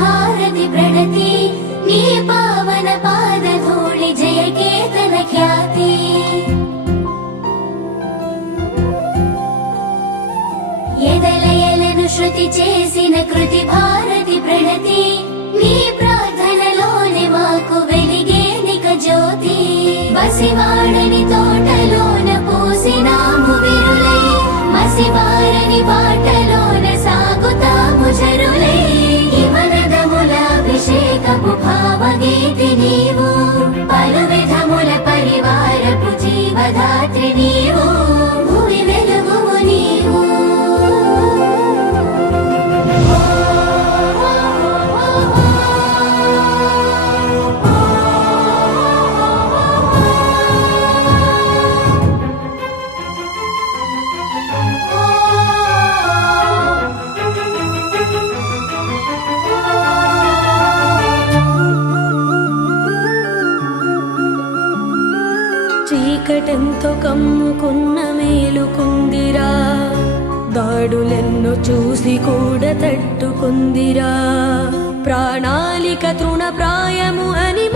హారతి ప్రణతి నీ పావన పాద ధూళి జయ కేతన ఖ్యాతి ఎదలయలను శృతి చేసిన కృతి భారతి ప్రణతి నీ ప్రార్థనలోనే మాకు వెలిగేనిక జ్యోతి బసివాడని తోటలోన పూసినాము విరులై మసివారని బాటలోన సాగుతాము జరులై హిమనదములాభిషేకపు భావగీతి నీవు పలు విధముల పరివారపు జీవధాత్రి నీవు భువి వెలుగువు నీవు చీకటెంతో కమ్ముకున్న మేలుకుందిరా దాడులెన్నో చూసి కూడా తట్టుకుందిరా ప్రణాళిక తృణప్రాయము అని